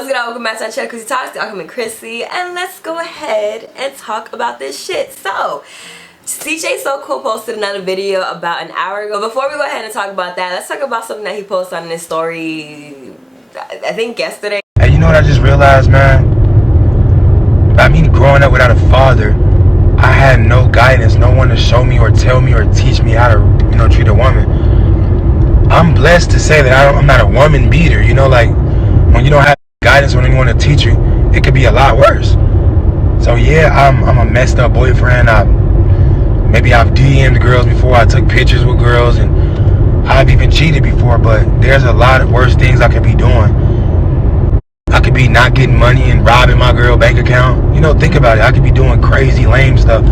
What's good, welcome back to my channel, Chrissyy Talks. I'm Chrissyy, and let's go ahead and talk about this shit. So, CJ So Cool posted another video about an hour ago. Before we go ahead and talk about that, let's talk about something that he posted on his story, I think yesterday. Hey, you know what I just realized, man? By me growing up without a father, I had no guidance, no one to show me or tell me or teach me how to, treat a woman. I'm blessed to say that I'm not a woman beater, like when you don't have guidance or anyone to teach you, it could be a lot worse. So yeah, I'm a messed up boyfriend. Maybe I've DM'd girls before, I took pictures with girls, and I've even cheated before, but there's a lot of worse things I could be doing. I could be not getting money and robbing my girl bank account. Think about it. I could be doing crazy, lame stuff.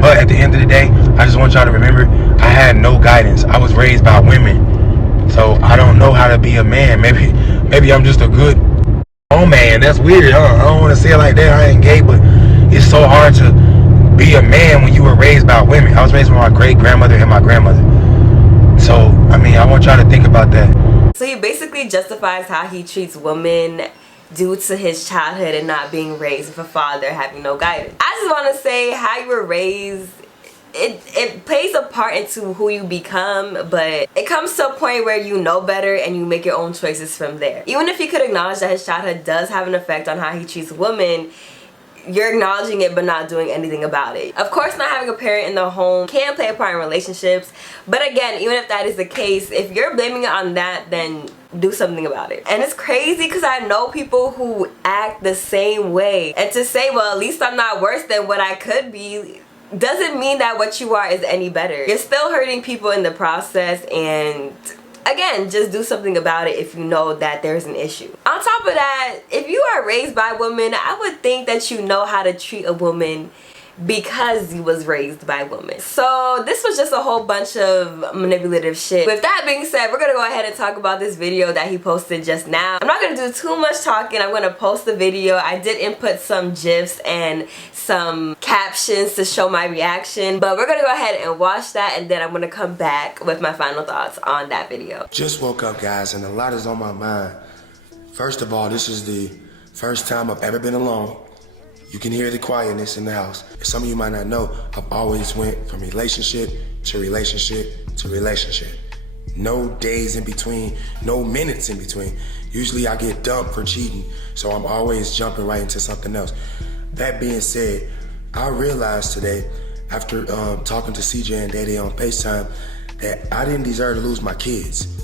But at the end of the day, I just want y'all to remember, I had no guidance. I was raised by women. So I don't know how to be a man. Maybe I'm just a good man. That's weird, huh? I don't want to say it like that. I ain't gay, but it's so hard to be a man when you were raised by women. I was raised by my great-grandmother and my grandmother. So, I want y'all to think about that. So he basically justifies how he treats women due to his childhood and not being raised with a father, having no guidance. I just want to say how you were raised, it plays a part into who you become, but it comes to a point where you know better and you make your own choices from there. Even if you could acknowledge that his childhood does have an effect on how he treats women, you're acknowledging it but not doing anything about it. Of course, not having a parent in the home can play a part in relationships, but again, even if that is the case, if you're blaming it on that, then do something about it. And it's crazy because I know people who act the same way, and to say, well, at least I'm not worse than what I could be, doesn't mean that what you are is any better. You're still hurting people in the process, and again, just do something about it if you know that there's an issue. On top of that, if you are raised by women, I would think that you know how to treat a woman because you was raised by women. So this was just a whole bunch of manipulative shit. With that being said, we're gonna go ahead and talk about this video that he posted just now. I'm not gonna do too much talking. I'm gonna post the video. I did input some GIFs and some captions to show my reaction, but we're gonna go ahead and watch that, and then I'm gonna come back with my final thoughts on that video. Just woke up, guys, and a lot is on my mind. First of all, this is the first time I've ever been alone. You can hear the quietness in the house. Some of you might not know, I've always went from relationship to relationship to relationship. No days in between, no minutes in between. Usually I get dumped for cheating, so I'm always jumping right into something else. That being said, I realized today, after talking to CJ and Daddy on FaceTime, that I didn't deserve to lose my kids.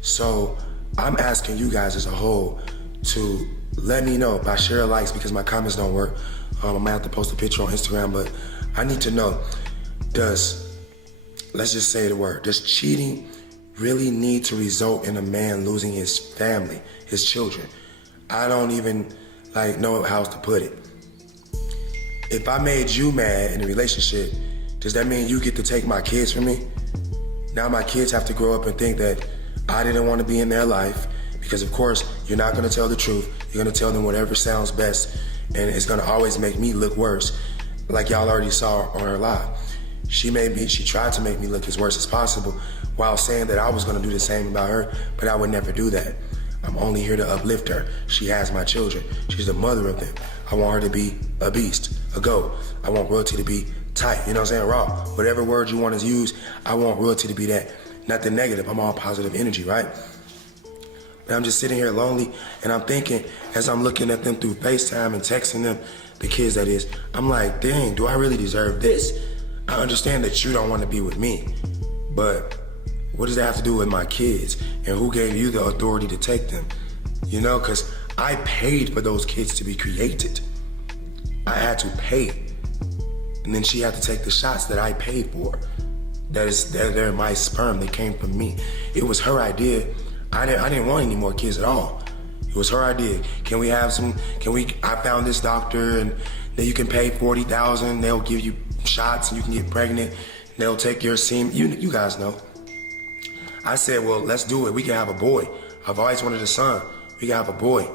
So I'm asking you guys as a whole to let me know by share likes, because my comments don't work. I might have to post a picture on Instagram, but I need to know, let's just say the word, does cheating really need to result in a man losing his family, his children? I don't even know how else to put it. If I made you mad in a relationship, does that mean you get to take my kids from me? Now my kids have to grow up and think that I didn't want to be in their life, because of course, you're not gonna tell the truth. You're gonna tell them whatever sounds best, and it's gonna always make me look worse, like y'all already saw on her live. She tried to make me look as worse as possible while saying that I was gonna do the same about her, but I would never do that. I'm only here to uplift her. She has my children. She's the mother of them. I want her to be a beast, a goat. I want royalty to be tight, you know what I'm saying, raw. Whatever word you want to use, I want royalty to be that. Nothing negative, I'm all positive energy, right? And I'm just sitting here lonely, and I'm thinking, as I'm looking at them through FaceTime and texting them, the kids that is, I'm like, dang, do I really deserve this? I understand that you don't want to be with me, but what does that have to do with my kids? And who gave you the authority to take them? Because I paid for those kids to be created. I had to pay. And then she had to take the shots that I paid for. They're my sperm, they came from me. It was her idea. I didn't want any more kids at all. It was her idea. I found this doctor, and then you can pay $40,000, they'll give you shots and you can get pregnant, they'll take your semen, you guys know. I said, well, let's do it, we can have a boy. I've always wanted a son, we can have a boy.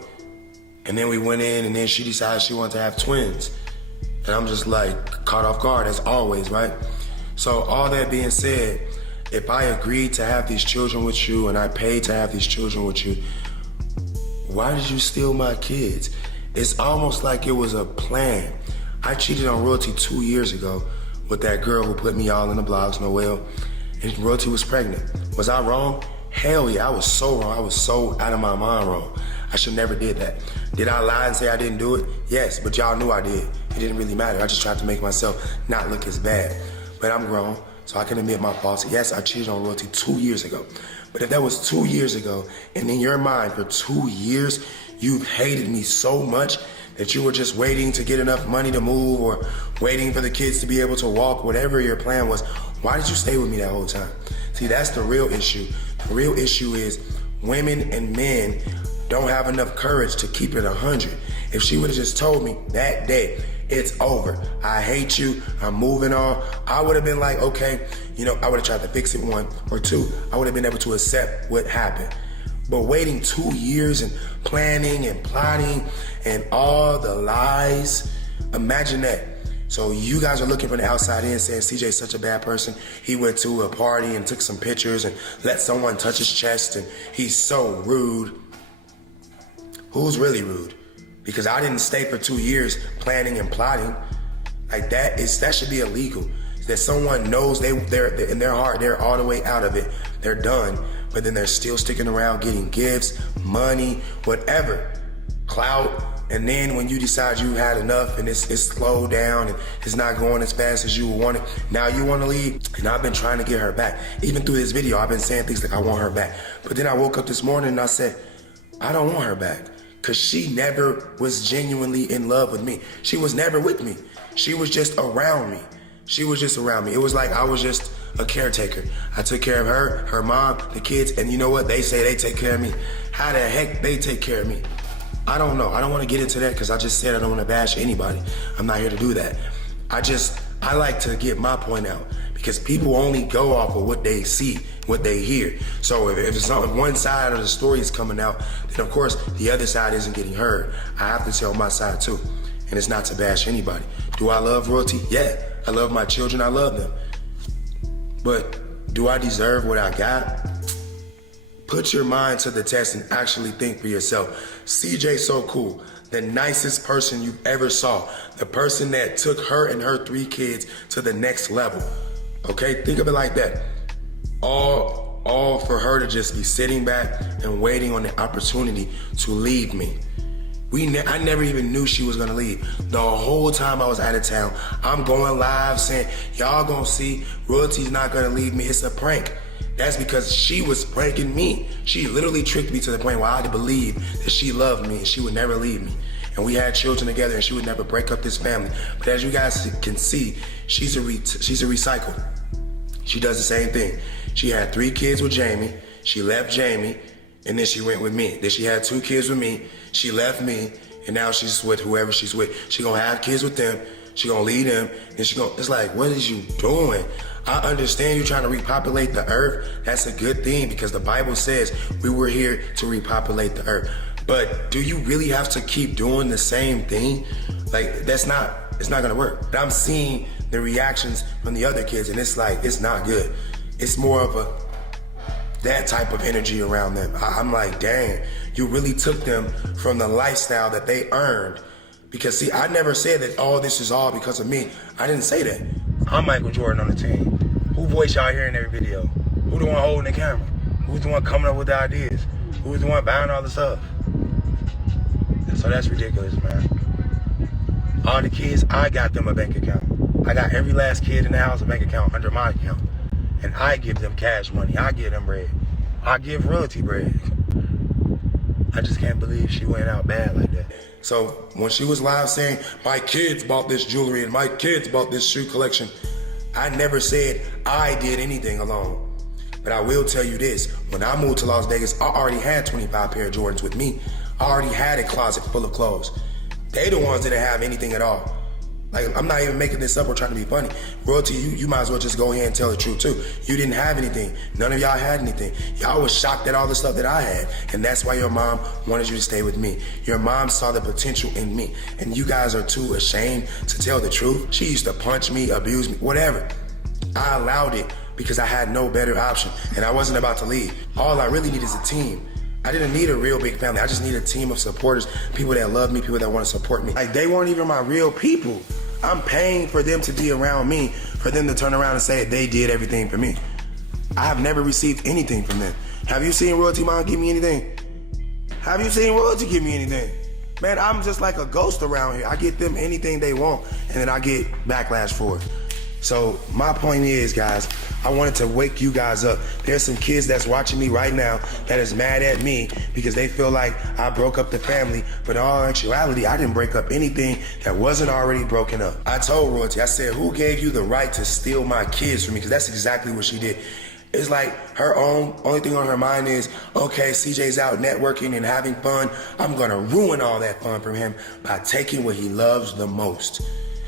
And then we went in, and then she decided she wanted to have twins. And I'm just caught off guard as always, right? So all that being said, if I agreed to have these children with you and I paid to have these children with you, why did you steal my kids? It's almost like it was a plan. I cheated on Royalty 2 years ago with that girl who put me all in the blogs, Noelle, and Royalty was pregnant. Was I wrong? Hell yeah, I was so wrong. I was so out of my mind wrong. I should never did that. Did I lie and say I didn't do it? Yes, but y'all knew I did. It didn't really matter. I just tried to make myself not look as bad. But I'm grown, so I can admit my faults. Yes, I cheated on Royalty 2 years ago. But if that was 2 years ago, and in your mind for 2 years, you've hated me so much that you were just waiting to get enough money to move or waiting for the kids to be able to walk, whatever your plan was, why did you stay with me that whole time? See, that's the real issue. The real issue is women and men don't have enough courage to keep it 100. If she would have just told me that day, it's over, I hate you, I'm moving on, I would have been like, okay, you know, I would have tried to fix it 1 or 2. I would have been able to accept what happened. But waiting 2 years and planning and plotting and all the lies, imagine that. So you guys are looking from the outside in saying CJ's such a bad person. He went to a party and took some pictures and let someone touch his chest and he's so rude. Who's really rude? Because I didn't stay for 2 years planning and plotting. Like that should be illegal. That someone knows they're in their heart, they're all the way out of it. They're done, but then they're still sticking around getting gifts, money, whatever, clout. And then when you decide you had enough and it's slowed down and it's not going as fast as you wanted, now you want to leave. And I've been trying to get her back. Even through this video, I've been saying things like I want her back. But then I woke up this morning and I said, I don't want her back. Because she never was genuinely in love with me. She was never with me. She was just around me. She was just around me. It was like I was just a caretaker. I took care of her, her mom, the kids, and you know what? They say they take care of me. How the heck they take care of me? I don't know. I don't want to get into that because I just said I don't want to bash anybody. I'm not here to do that. I like to get my point out because people only go off of what they see, what they hear. So if one side of the story is coming out, then of course the other side isn't getting heard. I have to tell my side too. And it's not to bash anybody. Do I love Royalty? Yeah. I love my children. I love them. But do I deserve what I got? Put your mind to the test and actually think for yourself. CJ's so cool. The nicest person you've ever saw. The person that took her and her 3 kids to the next level. Okay, think of it like that. All for her to just be sitting back and waiting on the opportunity to leave me. I never even knew she was gonna leave. The whole time I was out of town, I'm going live saying, y'all gonna see, Royalty's not gonna leave me, it's a prank. That's because she was pranking me. She literally tricked me to the point where I had to believe that she loved me and she would never leave me. And we had children together and she would never break up this family. But as you guys can see, she's a recycle. She does the same thing. She had 3 kids with Jamie, she left Jamie, and then she went with me. Then she had 2 kids with me, she left me, and now she's with whoever she's with. She gonna have kids with them, she gonna lead them, and it's like, what is you doing? I understand you're trying to repopulate the earth. That's a good thing because the Bible says we were here to repopulate the earth. But do you really have to keep doing the same thing? Like, it's not gonna work. But I'm seeing the reactions from the other kids and it's like, it's not good. It's more of that type of energy around them. I'm like, dang, you really took them from the lifestyle that they earned. Because see, I never said that, oh, this is all because of me. I didn't say that. I'm Michael Jordan on the team. Who voice y'all hear in every video? Who the one holding the camera? Who's the one coming up with the ideas? Who's the one buying all the stuff? So that's ridiculous, man. All the kids, I got them a bank account. I got every last kid in the house a bank account under my account. And I give them cash money. I give them bread. I give Royalty bread. I just can't believe she went out bad like that. So when she was live saying, my kids bought this jewelry and my kids bought this shoe collection, I never said I did anything alone. But I will tell you this, when I moved to Las Vegas, I already had 25 pair of Jordans with me. I already had a closet full of clothes. They the ones that didn't have anything at all. Like, I'm not even making this up or trying to be funny. Royalty, you might as well just go ahead and tell the truth too. You didn't have anything. None of y'all had anything. Y'all was shocked at all the stuff that I had. And that's why your mom wanted you to stay with me. Your mom saw the potential in me. And you guys are too ashamed to tell the truth. She used to punch me, abuse me, whatever. I allowed it because I had no better option. And I wasn't about to leave. All I really need is a team. I didn't need a real big family. I just need a team of supporters, people that love me, people that want to support me. Like, they weren't even my real people. I'm paying for them to be around me, for them to turn around and say they did everything for me. I have never received anything from them. Have you seen Royalty Mom give me anything? Have you seen Royalty give me anything? Man, I'm just like a ghost around here. I get them anything they want, and then I get backlash for it. So my point is, guys, I wanted to wake you guys up. There's some kids that's watching me right now that is mad at me because they feel like I broke up the family, but in all actuality, I didn't break up anything that wasn't already broken up. I told Royalty, I said, who gave you the right to steal my kids from me? Because that's exactly what she did. It's like her only thing on her mind is, okay, CJ's out networking and having fun. I'm gonna ruin all that fun from him by taking what he loves the most.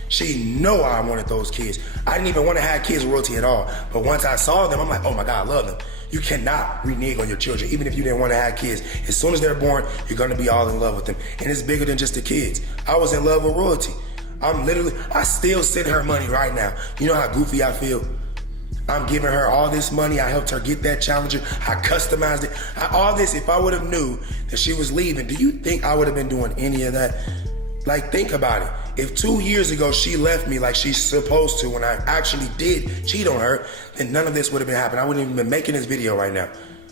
She know I wanted those kids. I didn't even want to have kids with Royalty at all. But once I saw them, I'm like, oh my God, I love them. You cannot renege on your children, even if you didn't want to have kids. As soon as they're born, you're gonna be all in love with them. And it's bigger than just the kids. I was in love with Royalty. I still send her money right now. You know how goofy I feel? I'm giving her all this money. I helped her get that Challenger. I customized it. All this, if I would have knew that she was leaving, do you think I would have been doing any of that? Like, think about it. If 2 years ago she left me like she's supposed to when I actually did cheat on her, then none of this would have been happening. I wouldn't even been making this video right now.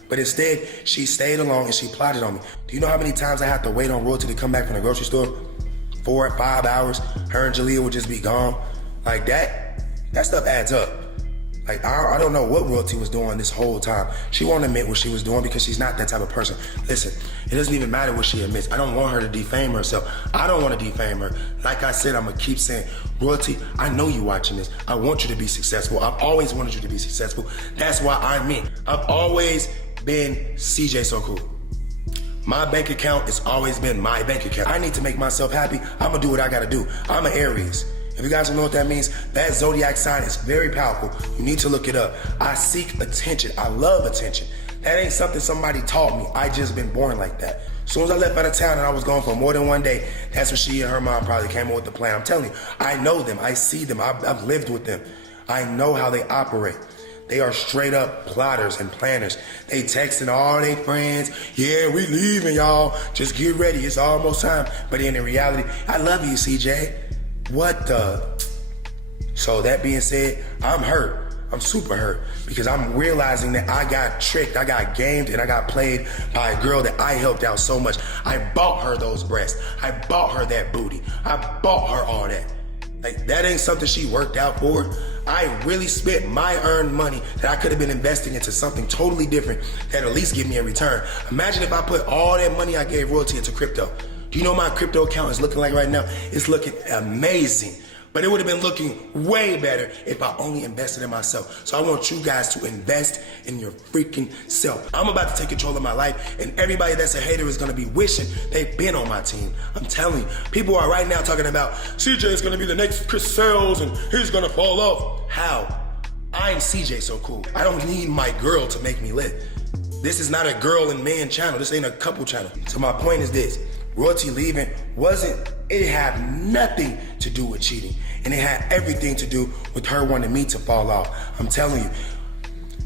But instead, she stayed along and she plotted on me. Do you know how many times I had to wait on Royalty to come back from the grocery store? 4 or 5 hours. Her and Jalea would just be gone. Like that stuff adds up. Like, I don't know what Royalty was doing this whole time. She won't admit what she was doing because she's not that type of person. Listen, it doesn't even matter what she admits. I don't want her to defame herself. I don't want to defame her. Like I said, I'm going to keep saying, Royalty, I know you watching this. I want you to be successful. I've always wanted you to be successful. That's why I'm me. I've always been CJ So Cool. My bank account has always been my bank account. I need to make myself happy. I'm going to do what I got to do. I'm an Aries. If you guys don't know what that means, that zodiac sign is very powerful. You need to look it up. I seek attention. I love attention. That ain't something somebody taught me. I just been born like that. As soon as I left out of town and I was gone for more than one day, that's when she and her mom probably came up with the plan. I'm telling you, I know them. I see them. I've lived with them. I know how they operate. They are straight up plotters and planners. They texting all their friends. Yeah, we leaving, y'all. Just get ready. It's almost time. But in reality, I love you, CJ. What the? So that being said, I'm hurt. I'm super hurt because I'm realizing that I got tricked, I got gamed, and I got played by a girl that I helped out so much. I bought her those breasts. I bought her that booty. I bought her all that. Like, that ain't something she worked out for. I really spent my earned money that I could have been investing into something totally different that at least give me a return. Imagine if I put all that money I gave Royalty into crypto. Do you know my crypto account is looking like right now? It's looking amazing. But it would have been looking way better if I only invested in myself. So I want you guys to invest in your freaking self. I'm about to take control of my life, and everybody that's a hater is gonna be wishing they've been on my team. I'm telling you, people are right now talking about CJ is gonna be the next Chris Sales and he's gonna fall off. How? I'm CJ So Cool. I don't need my girl to make me lit. This is not a girl and man channel. This ain't a couple channel. So my point is this. Royalty leaving it had nothing to do with cheating. And it had everything to do with her wanting me to fall off. I'm telling you,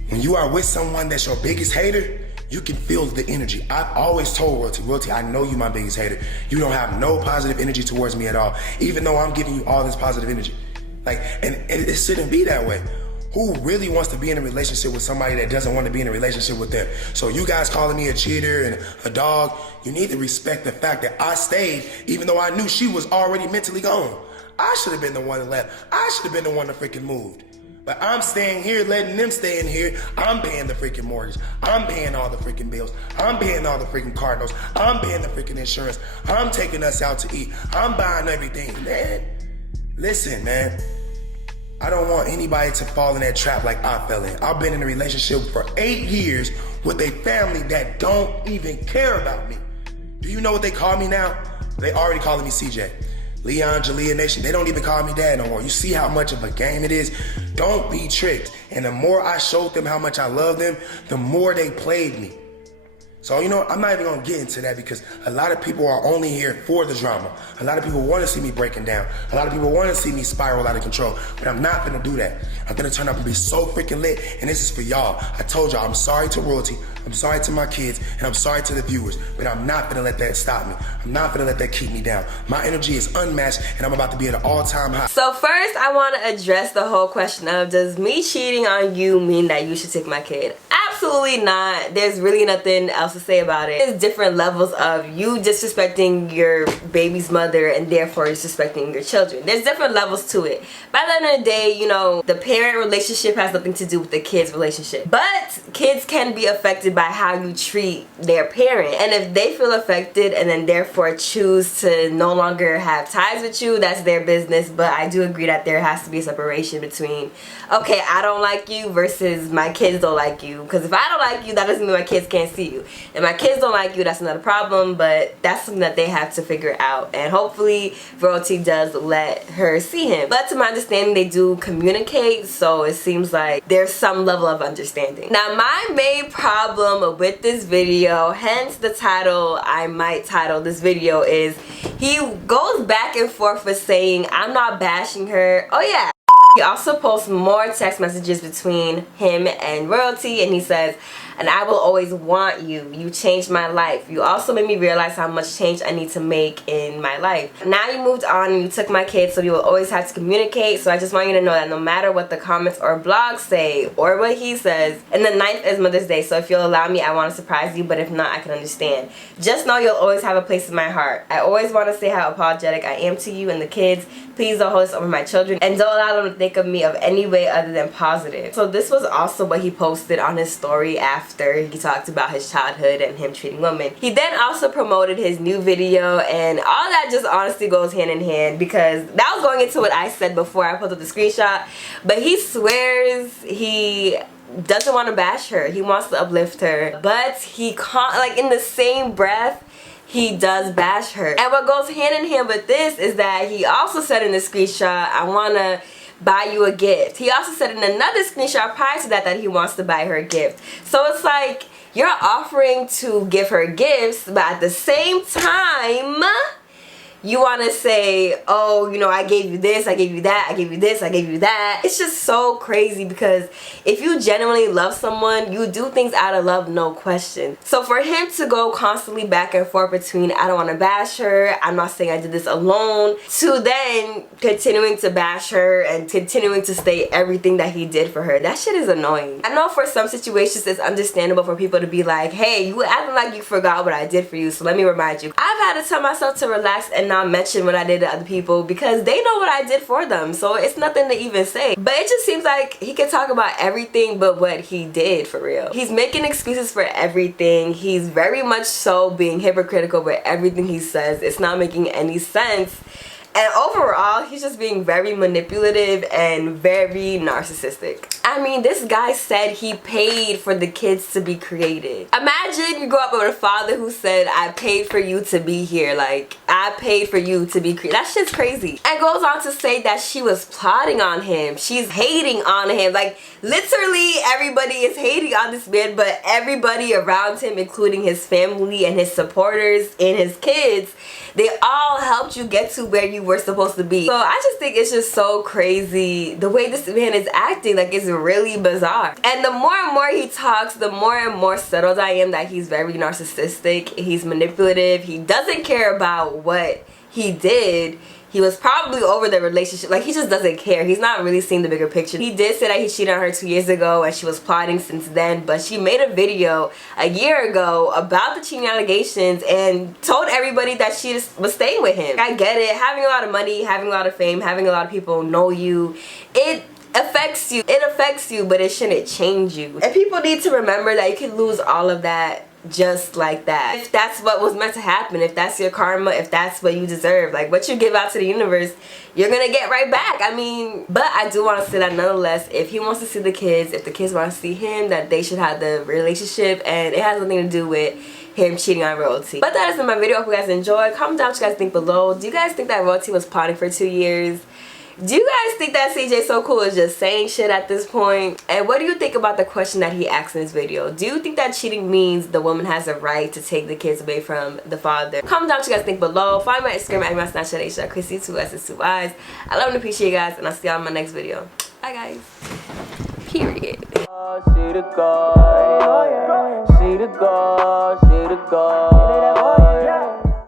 when you are with someone that's your biggest hater, you can feel the energy. I've always told Royalty, I know you my biggest hater. You don't have no positive energy towards me at all, even though I'm giving you all this positive energy. Like, and it shouldn't be that way. Who really wants to be in a relationship with somebody that doesn't want to be in a relationship with them? So you guys calling me a cheater and a dog, you need to respect the fact that I stayed even though I knew she was already mentally gone. I should have been the one that left. I should have been the one that freaking moved. But I'm staying here, letting them stay in here. I'm paying the freaking mortgage. I'm paying all the freaking bills. I'm paying all the freaking car notes. I'm paying the freaking insurance. I'm taking us out to eat. I'm buying everything. Man, listen, man. I don't want anybody to fall in that trap like I fell in. I've been in a relationship for 8 years with a family that don't even care about me. Do you know what they call me now? They already calling me CJ. Leon, Jalea Nation, they don't even call me dad no more. You see how much of a game it is? Don't be tricked. And the more I showed them how much I love them, the more they played me. So, you know, I'm not even gonna get into that because a lot of people are only here for the drama. A lot of people want to see me breaking down. A lot of people want to see me spiral out of control. But I'm not gonna do that. I'm gonna turn up and be so freaking lit. And this is for y'all. I told y'all I'm sorry to royalty. I'm sorry to my kids. And I'm sorry to the viewers. But I'm not gonna let that stop me. I'm not gonna let that keep me down. My energy is unmatched and I'm about to be at an all-time high. So first, I want to address the whole question of, does me cheating on you mean that you should take my kid? Absolutely not. There's really nothing else to say about it. There's different levels of you disrespecting your baby's mother and therefore disrespecting your children. There's different levels to it. By the end of the day, you know, the parent relationship has nothing to do with the kid's relationship. But kids can be affected by how you treat their parent. And if they feel affected and then therefore choose to no longer have ties with you, that's their business. But I do agree that there has to be a separation between, okay, I don't like you versus my kids don't like you. Because if I don't like you, that doesn't mean my kids can't see you. And my kids don't like you, that's another problem, but that's something that they have to figure out. And hopefully royalty does let her see him. But to my understanding, they do communicate, so it seems like there's some level of understanding. Now, my main problem with this video, hence the title I might title this video, is he goes back and forth with saying, I'm not bashing her. Oh yeah. He also posts more text messages between him and royalty, and he says, and I will always want you. You changed my life. You also made me realize how much change I need to make in my life. Now you moved on and you took my kids, so you will always have to communicate. So I just want you to know that no matter what the comments or blogs say or what he says, and the 9th is Mother's Day, so if you'll allow me, I want to surprise you, but if not, I can understand. Just know you'll always have a place in my heart. I always want to say how apologetic I am to you and the kids. Please don't hold this over my children and don't allow them to think of me of any way other than positive. So this was also what he posted on his story after he talked about his childhood and him treating women. He then also promoted his new video, and all that just honestly goes hand in hand, because that was going into what I said before I put up the screenshot, but he swears he doesn't want to bash her. He wants to uplift her, but he can't, like, in the same breath he does bash her. And what goes hand in hand with this is that he also said in the screenshot, I want to buy you a gift. He also said in another screenshot prior to that that he wants to buy her a gift. So it's like, you're offering to give her gifts, but at the same time you want to say, oh, you know, I gave you this, I gave you that, I gave you this, I gave you that. It's just so crazy, because if you genuinely love someone, you do things out of love, no question. So for him to go constantly back and forth between, I don't want to bash her, I'm not saying I did this alone, to then continuing to bash her and continuing to state everything that he did for her, that shit is annoying. I know for some situations it's understandable for people to be like, hey, you acting like you forgot what I did for you, so let me remind you. I've had to tell myself to relax and not mention what I did to other people, because they know what I did for them, so it's nothing to even say. But it just seems like he can talk about everything but what he did for real. He's making excuses for everything. He's very much so being hypocritical with everything he says. It's not making any sense. And overall, he's just being very manipulative and very narcissistic. I mean, this guy said he paid for the kids to be created. Imagine you grow up with a father who said, I paid for you to be here. Like, I paid for you to be created. That shit's crazy. And goes on to say that she was plotting on him. She's hating on him. Like, literally everybody is hating on this man, but everybody around him, including his family and his supporters and his kids, they all helped you get to where you were supposed to be. So I just think it's just so crazy the way this man is acting. Like, it's really bizarre. And the more and more he talks, the more and more settled I am that he's very narcissistic. He's manipulative. He doesn't care about what he did. He was probably over the relationship. Like, he just doesn't care. He's not really seeing the bigger picture. He did say that he cheated on her 2 years ago and she was plotting since then, but she made a video a year ago about the cheating allegations and told everybody that she just was staying with him. I get it. Having a lot of money, having a lot of fame, having a lot of people know you, it affects you. It affects you, but it shouldn't change you. And people need to remember that you can lose all of that just like that. If that's what was meant to happen, if that's your karma, if that's what you deserve, like what you give out to the universe, you're gonna get right back. I mean, but I do want to say that nonetheless, if he wants to see the kids, if the kids want to see him, that they should have the relationship, and it has nothing to do with him cheating on royalty. But that is in my video. I hope you guys enjoyed. Comment down what you guys think below. Do you guys think that royalty was plotting for 2 years? Do you guys think that CJ So Cool is just saying shit at this point? And what do you think about the question that he asked in this video? Do you think that cheating means the woman has a right to take the kids away from the father? Comment down what you guys think below. Find my Instagram at my Snapchat, Chrissyy, 2 S's, 2 I's. I love and appreciate you guys, and I'll see y'all in my next video. Bye, guys. Period. She the God, she the God.